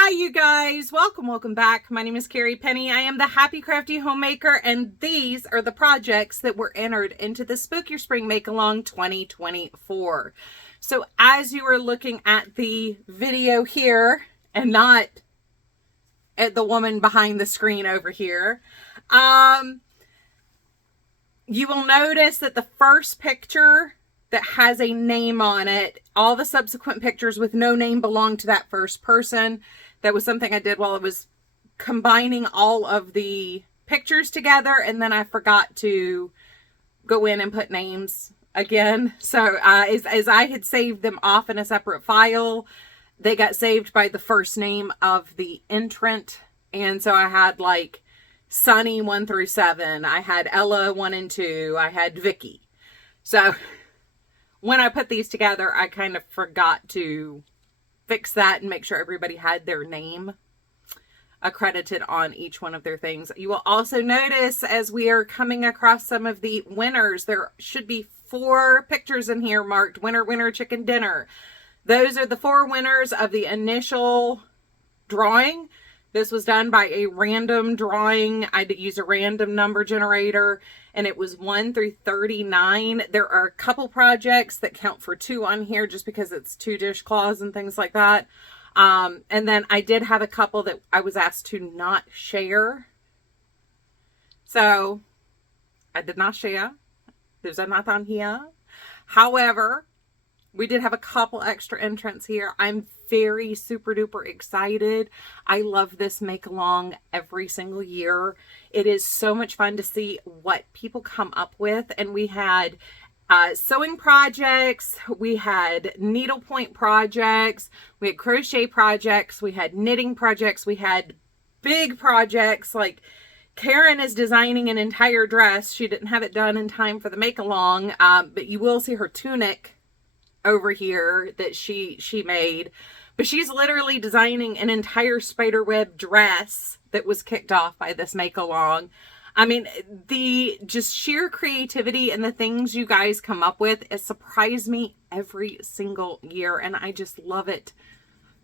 Hi you guys, welcome back. My name is Carrie Penny. I am the Happy Crafty Homemaker, and these are the projects that were entered into the Spook Your Spring Make Along 2024. So as you are looking at the video here and not at the woman behind the screen over here, you will notice that the first picture that has a name on it, all the subsequent pictures with no name belong to that first person. That was something I did while I was combining all of the pictures together, and then I forgot to go in and put names again. So as I had saved them off in a separate file, they got saved by the first name of the entrant. And so I had like Sunny 1 through 7. I had Ella 1 and 2. I had Vicky. So when I put these together, I kind of forgot to fix that and make sure everybody had their name accredited on each one of their things. You will also notice as we are coming across some of the winners, there should be 4 pictures in here marked winner, winner, chicken dinner. Those are the 4 winners of the initial drawing. This was done by a random drawing. I did use a random number generator, and it was 1 through 39. There are a couple projects that count for 2 on here just because it's 2 dishcloths and things like that. And then I did have a couple that I was asked to not share. So I did not share. Those are not on here. However, we did have a couple extra entrants here. I'm very super duper excited. I love this make along every single year. It is so much fun to see what people come up with. And we had sewing projects, we had needlepoint projects, we had crochet projects, we had knitting projects, we had big projects. Like Karen is designing an entire dress. She didn't have it done in time for the make along, but you will see her tunic over here that she made. But she's literally designing an entire spiderweb dress that was kicked off by this make along. I mean, the just sheer creativity and the things you guys come up with, it surprised me every single year, and I just love it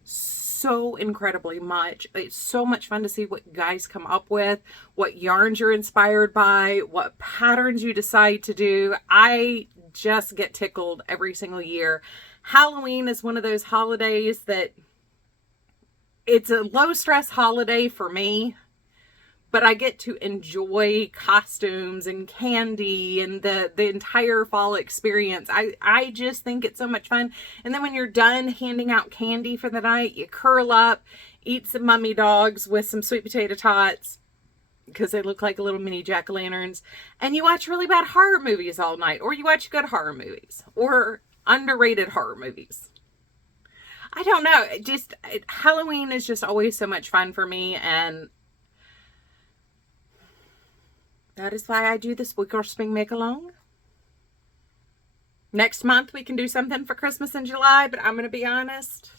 so incredibly much. It's so much fun to see what you guys come up with, what yarns you're inspired by, what patterns you decide to do. I just get tickled every single year. Halloween is one of those holidays that it's a low stress holiday for me, but I get to enjoy costumes and candy and the entire fall experience. I just think it's so much fun. And then when you're done handing out candy for the night, you curl up, eat some mummy dogs with some sweet potato tots, because they look like little mini jack-o'-lanterns, and you watch really bad horror movies all night, or you watch good horror movies, or underrated horror movies. I don't know. Halloween is just always so much fun for me, and that is why I do the Spook Your Spring Make Along. Next month we can do something for Christmas in July, but I'm going to be honest,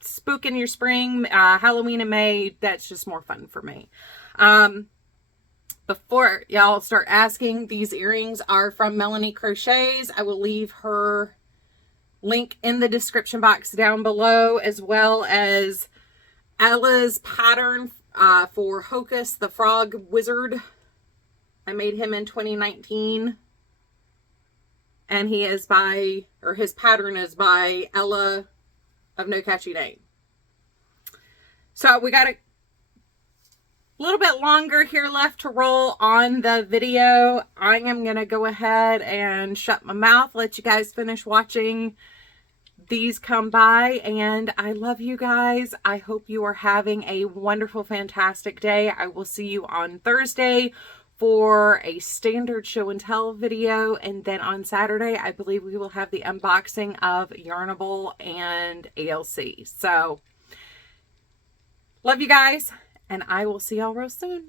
Spook in your spring, Halloween in May, that's just more fun for me. Before y'all start asking, these earrings are from Melanie Crochets. I will leave her link in the description box down below, as well as Ella's pattern for Hocus the Frog Wizard. I made him in 2019, and he is his pattern is by Ella of No Catchy Name. So we got a little bit longer here left to roll on the video. I am going to go ahead and shut my mouth, let you guys finish watching these come by, and I love you guys. I hope you are having a wonderful, fantastic day. I will see you on Thursday for a standard show and tell video, and then on Saturday I believe we will have the unboxing of Yarnable and ALC. So love you guys, and I will see y'all real soon.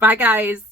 Bye guys.